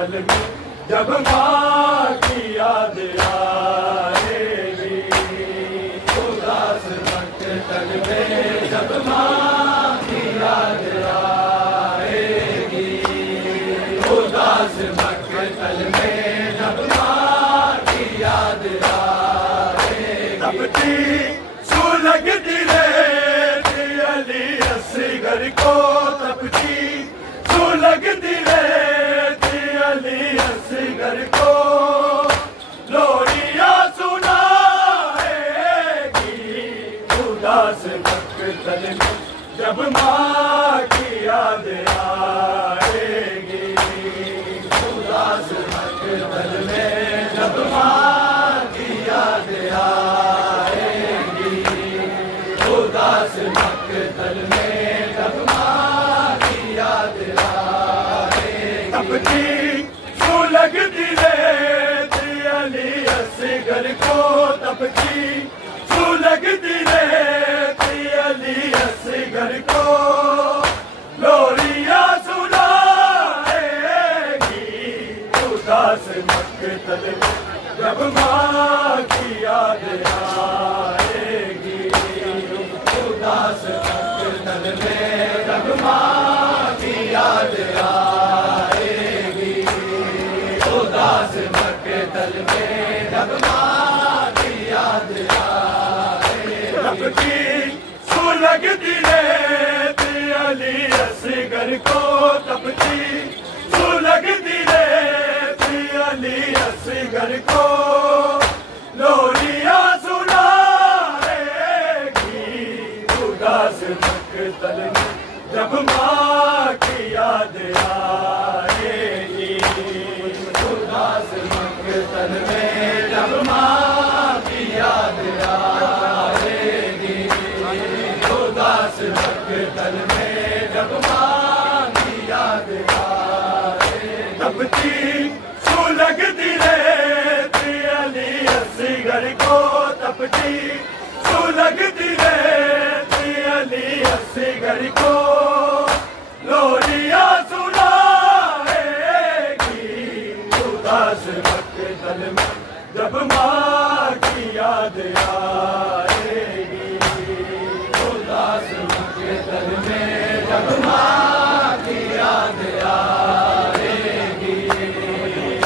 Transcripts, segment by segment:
तल में जब माँ की याद आएगी। उदास मक्तल में जब माँ की याद आएगी। उदास मक्तल में जब माँ की याद आएगी। तब की सुलगती रहती अली असगर को, तब की सुलगती रहती अली असगर को। लोरियां सुनाएगी उदास मक्तल में जब माँ की याद आएगी। उदास मक्तल में जब माँ की याद आएगी। उदास मक्तल में जब माँ की याद आएगी। तब की सुलगती रहती अली असगर को, तब की सुलगती रहती अली असगर को। लोरियां सुनाएगी उदास मक्तल में जब माँ की याद आएगी। उदास मक्तल में जब माँ की याद आएगी। उदास मक्तल में जब माँ की याद आएगी। तब की सुलगती रहती अली असगर को, तब की सुलगती रहती अली असगर को। लोरियां सुनाएगी उदास मक्तल में जब माँ की याद आएगी। उदास मक्तल में जब माँ की याद आएगी। उदास मक्तल में जब माँ की याद आएगी। तब की सुलगती रहती अली असगर को, तब की सुलगती रहती अली असगर को। लोरियां सुनाएगी उदास मक्तल में जब माँ की याद आएगी। उदास मक्तल में जब माँ की याद आएगी।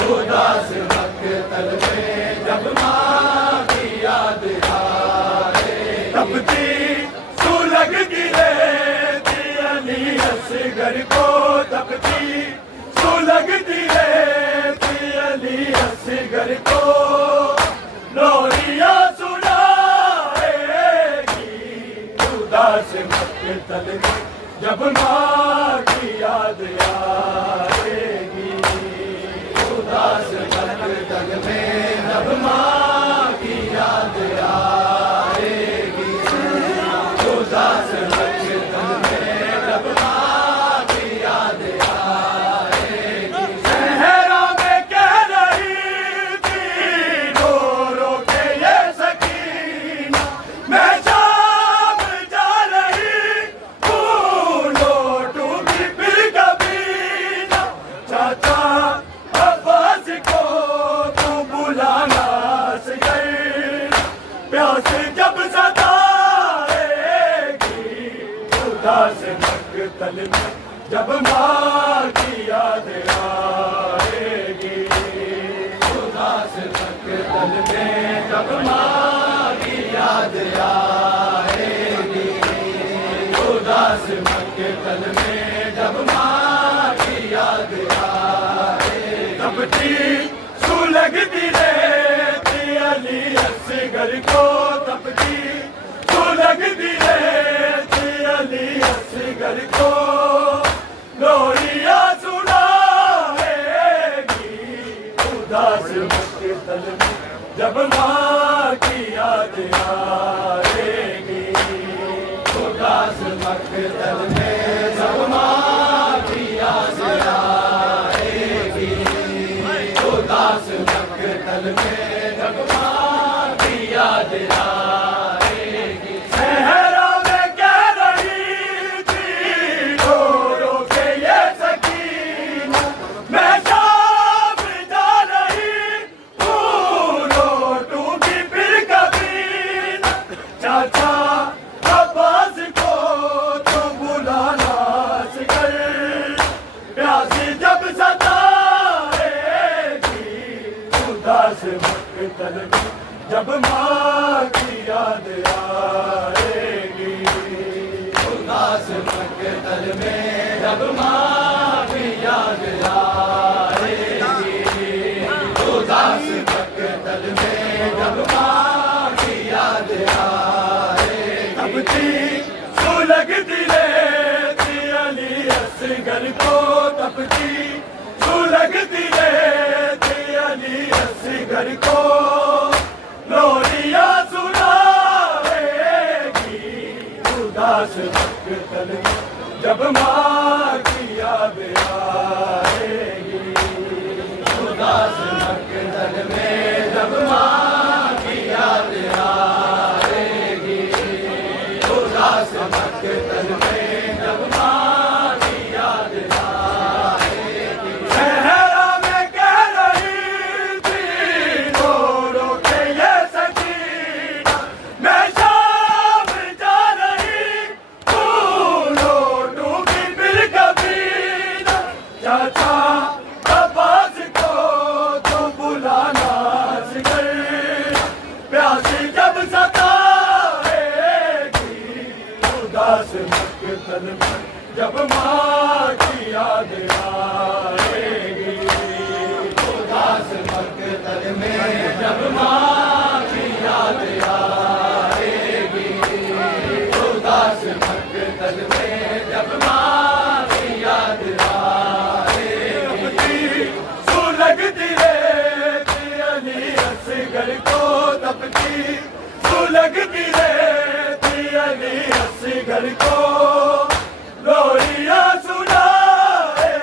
उदास मक्तल में जब माँ की याद आएगी। तब की सुलगती रहती अली असगर को, तब की सुलगती रहती अली असगर को। लोरियां सुनाएगी उदास मक्तल में जब माँ की याद आएगी। उदास मक्तल में जब माँ की याद आएगी। उदास मक्तल में जब माँ की याद आएगी। सहरा में कह रही थी रो रो के ये सकीना, मैं शाम जा रही हूँ लौटूंगी फिर कभी ना। चाचा अब्बास को तू बुलाना असगर, प्यास जब सताएगी उदास मक्तल में जब माँ की याद आएगी। उदास मक्तल में जब माँ की याद आएगी। उदास मक्तल में जब माँ की याद आएगी। तब की सुलगती रहती अली असगर को, तब की सुलगती रहती अली असगर को। लोरियां सुनाएगी उदास मक्तल में जब माँ की याद आएगी। उदास मक्तल में जब माँ की याद आएगी। उदास मक्तल में जब माँ की याद आएगी। सहरा में कह रही थी रो रो के ये सकीना, मैं तल में जब माँ की याद आएगी। उदास मक्तल में जब माँ की याद आएगी। उदास मक्तल में जब माँ की याद आएगी। तब थी सुलगती रहती अली असगर को, तब थी सुलगती रहती अली असगर को, लोरियां सुनाएगी। उदास मक्तल में जब माँ की याद आएगी। उदास मक्तल में जब माँ की याद आएगी। उदास मक्तल में जब माँ की याद आएगी। सहरा में कह रही थी रो रो के ये सकीना, मैं शाम जा रही हूँ लौटूंगी फिर कभी न। चाचा अब्बास को तो बुलाना सिकर, प्यासी जब सताएगी। उदास मक्तल में जब माँ की याद आएगी। उदास मक्तल में जब माँ की याद आएगी। उदास मक्तल में जब माँ की याद आएगी। सुलगती रहती अली असगर को, तब की सुलगती रहती अली असगर को, लोरियां सुनाएगी।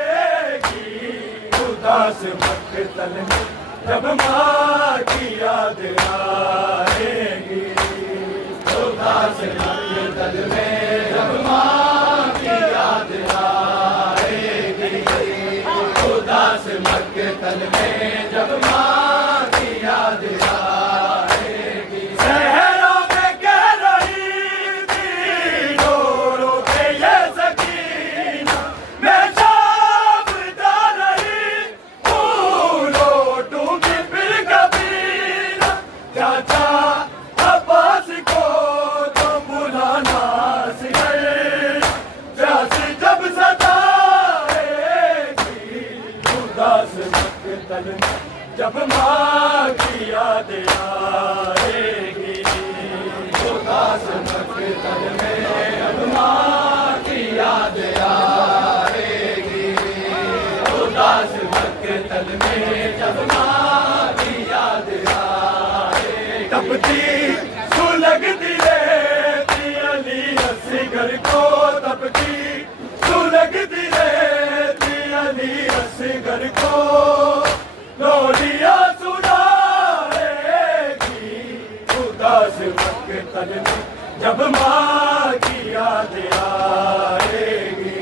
उदास मक्तल में जब माँ की याद आएगी। उदास मक्तल में जब माँ की याद आएगी। उदास मक्तल में जब माँ की याद आएगी। सहरा में कह रही थी रो रो के ये सकीना, मैं शाम जा रही हूँ लौटूंगी फिर कभी न। चाचा अब्बास को तो बुलाना सिकर, प्यासी जब सताएगी। उदास मक्तल में जब माँ की याद आएगी। उदास मक्तल में जब माँ की याद आएगी। उदास मक्तल में जब माँ की याद आएगी। तब थी सुलगती रहती अली असगर को, तब थी सुलगती रहती अली असगर को, लोरियां सुनाएगी। उदास मक्तल में जब माँ की याद आएगी।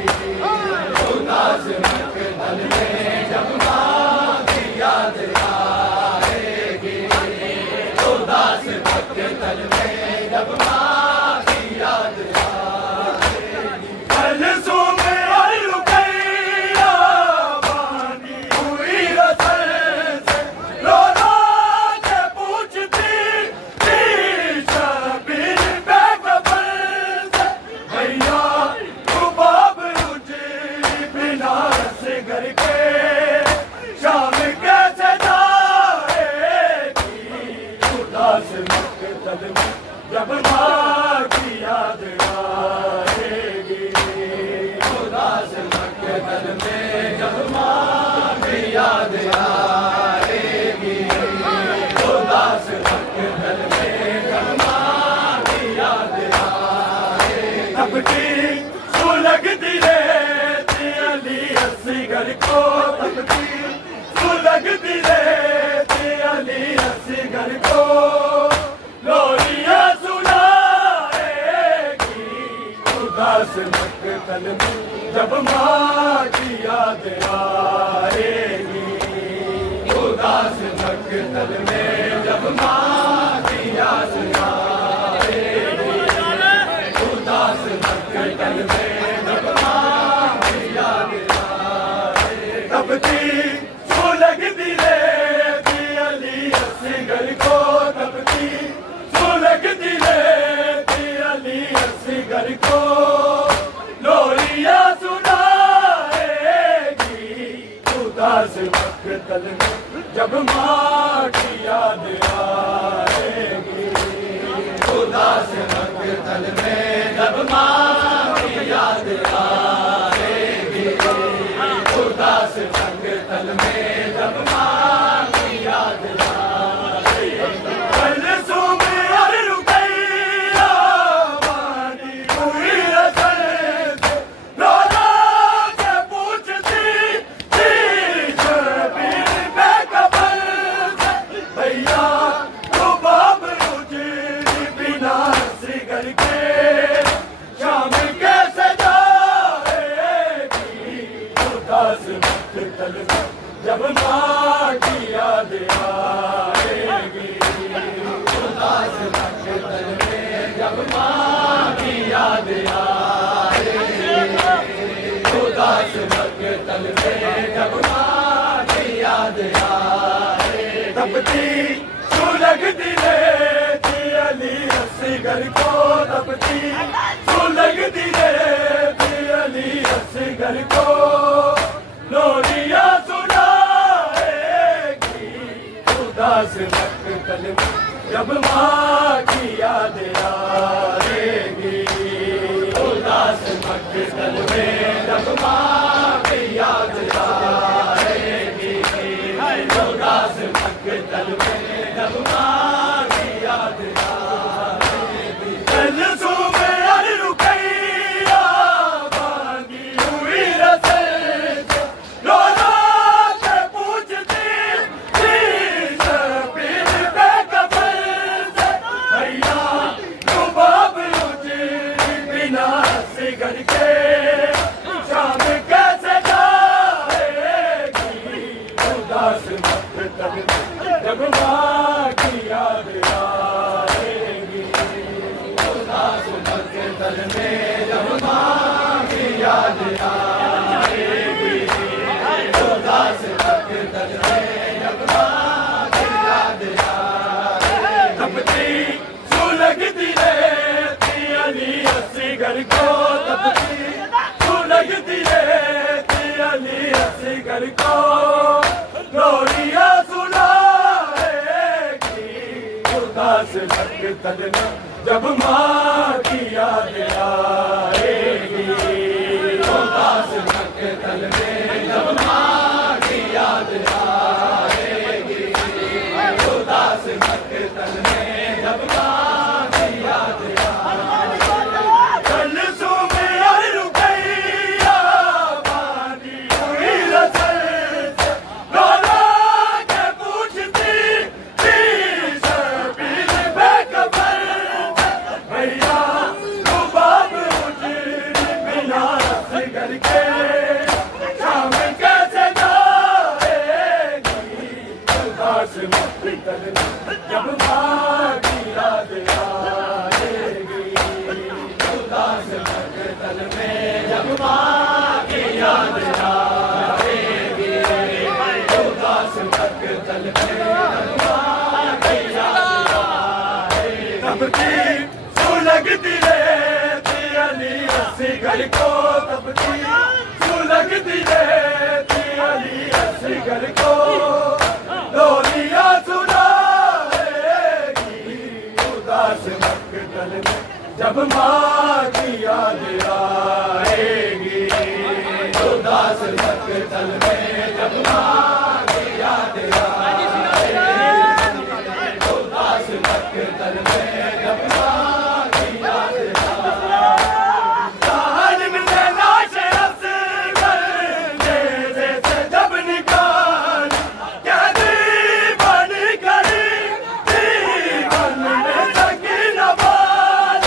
उदास मक्तल में जब माँ की याद आएगी। उदास मक्तल में जब माँ की याद आएगी। कलसों में रुकैया बानी हुई रसल से, रो रो के पूछती थी शबीर बेखबर से। भैया रुबाब रुझी बिना असगर के, शाम कैसे जाएगी। उदास मक्तल में जब माँ की याद आएगी। उदास मक्तल में जब माँ की याद आएगी। उदास मक्तल में जब माँ की याद आएगी। तब की सुलगती रहती अली असगर को, तब की सुलगती रहती अली असगर को, लोरियां सुनाएगी। उदास मक्तल में जब माँ की याद आएगी। उदास मक्तल में जब माँ की याद आएगी। उदास मक्तल में जब माँ की याद आएगी। तब थी सुलगती रहती अली असगर को, मकतल में जब माँ की याद आएगी, उदास मकतल में जब माँ की याद आएगी, उदास मकतल में जब माँ की याद आएगी। कलसों में हर रुपया बानी हुई रसल से, रोला के पूछती थी शबीर बेकबल से, भैया तो बाब उजड़ी बिना सिगर के शाम कैसे जाएगी, उदास मकतल में जब माँ की याद आएगी, उदास मकतल में जब माँ की याद आएगी, उदास मकतल में जब माँ की याद आएगी। तपती सुलगती रहती अली असगर को, तपती सुलगती रहती अली असगर को, लोरिया सुनाएगी, उदास मकतल में जब माँ की याद आएगी, उदास मकतल में जब माँ की याद आएगी, उदास मकतल में जब माँ की याद आएगी। कलसों में हर रुपया बांधी हुई रसल से, रोला के पूछती थी शबीर बेकबल से, भैया रुबाब उजड़ी बिना सिगर के शाम कैसे जाएगी, उदास मकतल में जब माँ की याद आएगी, उदास मकतल में जब माँ की याद आएगी, उदास मकतल में जब माँ की याद आएगी। तपती सुलगती रहती अली असगर को, तपती सुलगती रहती अली असगर को, लोरिया सुनाएगी, उदास मकतल में जब माँ की याद आएगी, उदास मकतल में जब माँ की याद आएगी, उदास मकतल में जब माँ की याद आएगी। कलसों में हर रुपया बांधी हुई रसल से, रोला के पूछती थी शबीर बेकबल से, भैया रुबाब उजड़ी बिना सिगर के शाम कैसे जाएगी, उदास मकतल में जब माँ की याद आएगी, उदास मकतल में जब माँ की याद आएगी, उदास मकतल में जब माँ की याद आएगी। तपती सुलगती रहती अली असगर को, तपती सुलगती रहती अली असगर को, लोरिया सुनाएगी, उदास मकतल में जब माँ की याद आएगी, उदास मकतल में जब माँ की याद आएगी, उदास मकतल में जब माँ की याद आएगी। जान मिले लाश असगर जैसे जब निकाल, क्या दीवान करी दीवान में सकीना बाल,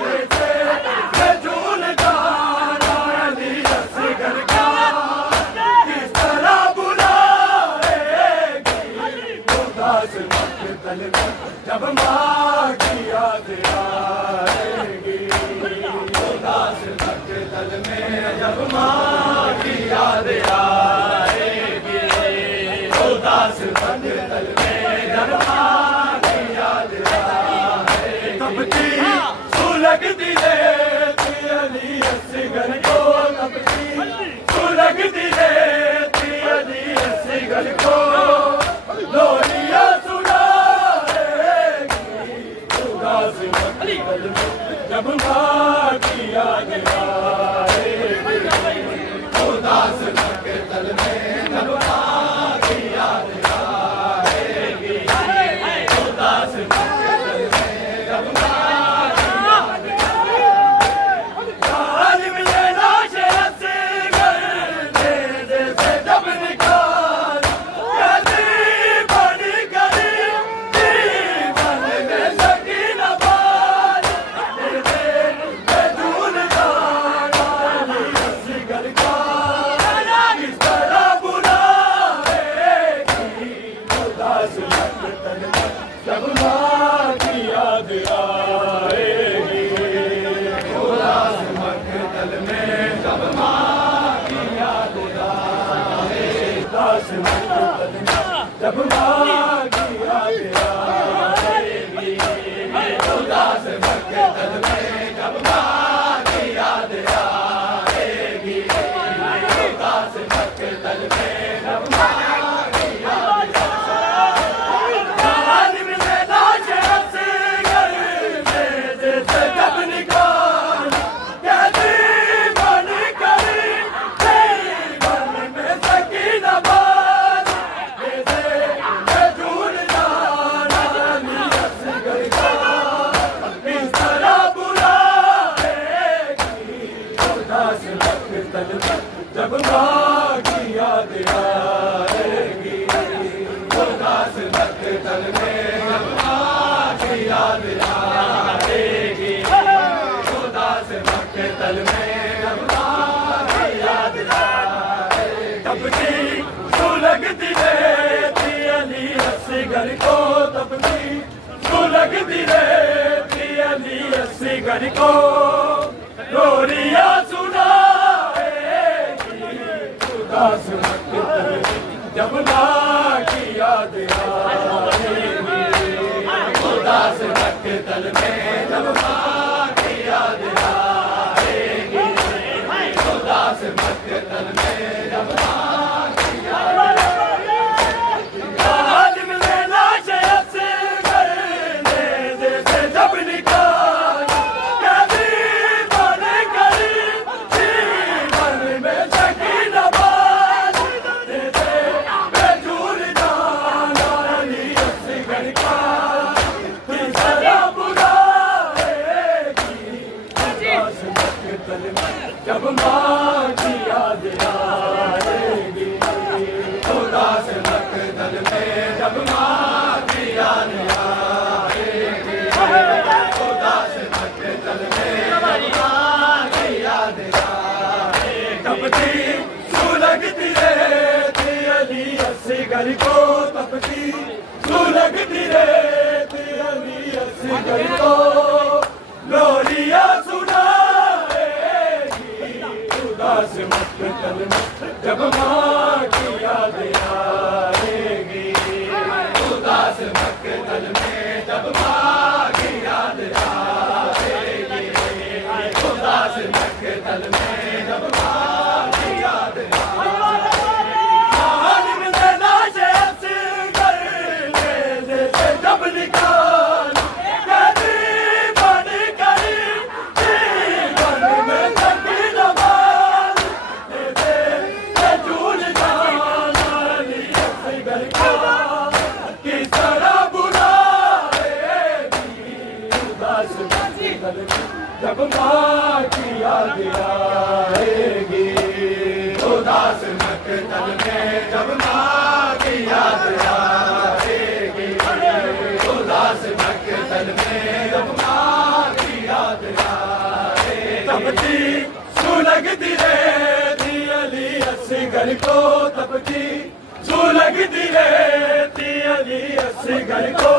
जैसे जून गाना अली असगर का, किस तरह बुलाएगी, उदास मकतल में जब माँ की याद आएगी, उदास मकतल में जब माँ की याद आएगी, उदास मकतल में जब माँ की याद आएगी। तपती सुलगती रहती अली असगर को, तपती सुलगती रहती अली असगर घर को लोरियां सुनाएगी उदास मक्तल में जब माँ की याद आएगी उदास मक्तल में जब माँ की याद आएगी उदास मक्तल में जब माँ की याद आएगी काल मिले लाश ऐसे करने जैसे जब निकाल कैदी बनी गली दीवान में सकीना बाज तेरे बेजून जाना ली घर का किस तरह बुलाएगी उदास मक्तल में जब माँ की याद आएगी उदास मक्तल में जब माँ की याद आएगी उदास मक्तल में जब माँ की याद आएगी उदास मक्तल में जब माँ की याद आएगी उदास मक्तल में जब माँ की याद काल मिले लाश ऐसे घर में जैसे जब निकाल कैदी बनी गली दीवान में सकीना बाज जैसे बेजून जाना नियत घर का किस तरह बुलाएगी उदास मक्तल में जब माँ की याद आएगी उदास मक्तल में जब माँ की याद आएगी उदास मक्तल में जब माँ की याद आएगी तब की सुलगती रहती अली असगर को तब की सुलगती रहती अली असगर को लोरियां सुनाएगी उदास मक्तल में जब माँ की याद आएगी उदास मक्तल में जब माँ की याद आएगी उदास मक्तल में जब माँ की याद आएगी काल मिले लाश ऐसे करने जैसे जब निकाल कैदी बनी गली दीवान में सकीना बाज जैसे बेजून जाना नियत घर का किस तरह बुलाएगी उदास मक्तल में जब माँ की याद आएगी उदास मक्तल में जब माँ की याद आएगी उदास मक्तल में जब माँ की याद आएगी तब की सुलगती रहती अली असगर को तब की सुलगती रहती अली असगर को लोरियां सुनाएगी उदास मक्तल में जब माँ की याद आएगी उदास मक्तल में जब माँ की याद आएगी उदास मक्तल में जब माँ की याद आएगी काल मिले लाश ऐसे करने जैसे जब निकाल कैदी बनी गली दीवान में सकीना बाज जैसे बेजून जाना नियत घर का किस तरह बुलाएगी उदास मक्तल में जब माँ की याद आएगी उदास मक्तल में जब माँ की याद आएगी उदास मक्तल में जब माँ की याद आएगी तब की सुलगती रहती अली असगर को तब की सुलगती रहती अली असगर को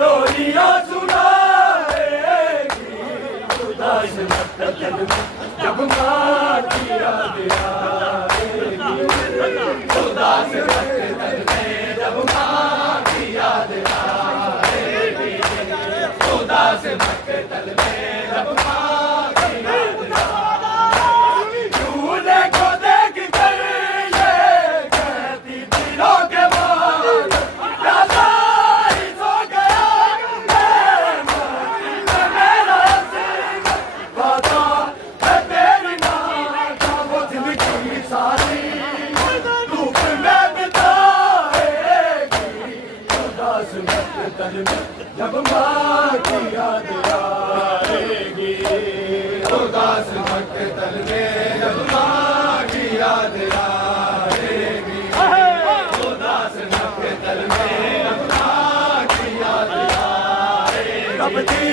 लोरियां सुनाएगी उदास मक्तल में जब माँ की याद आएगी उदास मक्तल में जब माँ की याद आएगी उदास मक्तल में जब माँ की याद आएगी तल में जब माँ की याद आएगी, उदास मक्तल में जब माँ की याद आएगी, उदास मक्तल में जब माँ की याद आएगी। तपती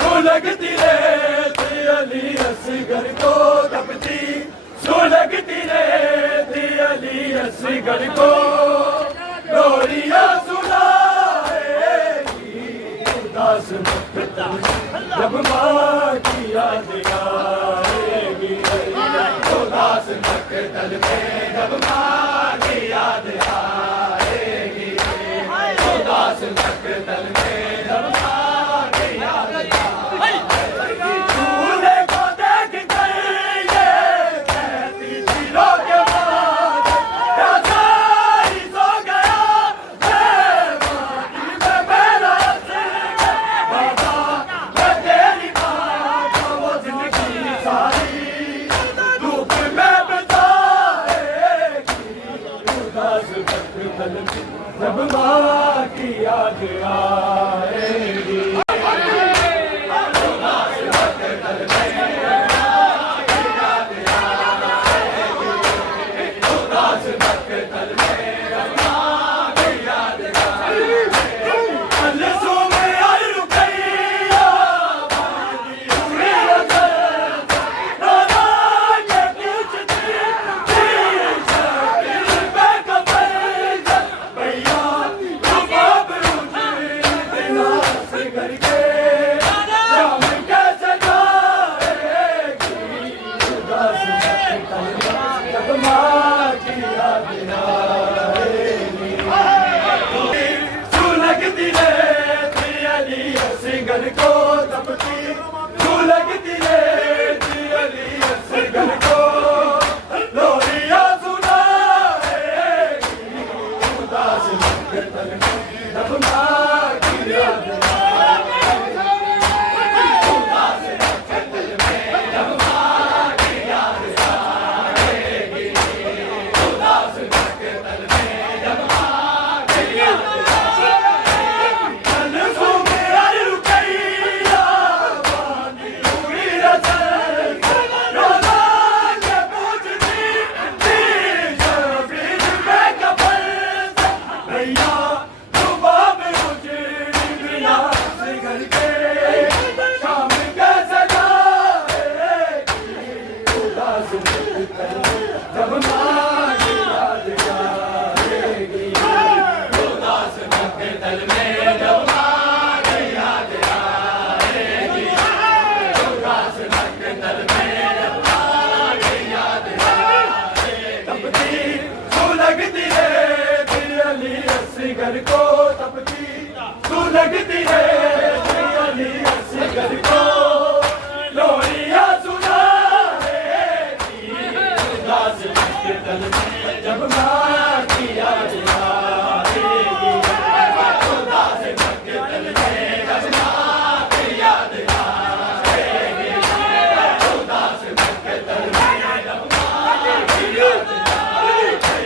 सुलगती रहती अली असगर को, तपती सुलगती रहती अली असगर को, लोरियां सुनाएगी उदास मक्तल जब माँ की याद आएगी, उदास मक्तल में जब माँ की याद आएगी, उदास मक्तल में जब माँ की याद आएगी। दूल्हे को देख कर ये कहती थी रो के बाद, प्यासा ही सो गया मैं माटी में मेरा सिर, बाबा मैं तेरी माँ को वो जिंदगी सारी धूप में बिताएगी, उदास मक्तल में जब माँ की याद आएगी। सुलगती रहती अली असगर को, तपती सुलगती रहती अली असगर को, लोरियां सुनाएगी उदास मक्तल में जब माँ की याद आएगी, उदास मक्तल में जब माँ की याद आएगी, उदास मक्तल में जब माँ की याद आएगी। जुल्फों में रुकैया बांधी हुई रसल, रोज़ा के पूछती थी शबीर में कफल से, भैया सुबह में उजड़ी बिना सिगर के शाम कैसे जाएगी, उदास मक्तल में जब माँ की याद आएगी, उदास मक्तल में जब माँ की याद आएगी, उदास मक्तल में जब माँ की याद आएगी। तपती सुलगती रहती अली असगर को, तपती सुलगती रहती अली असगर को, लोरियां सुनाएगी उदास मक्तल में जब माँ की याद आएगी, उदास मक्तल में जब माँ की याद आएगी, उदास मक्तल में जब माँ की याद आएगी।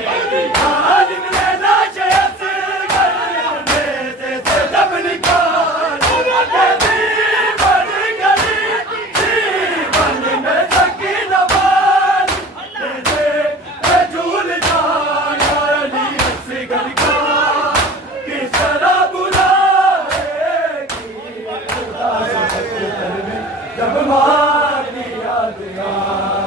आज मिले लाश असगर अंधेरे से जब निकाल, कहती बन गई जीवन में सकीना बाल, जैसे मैं झूल जाना अली असगर का, किस तरह बुलाएगी उदास मक्तल में जब माँ की याद आएगी।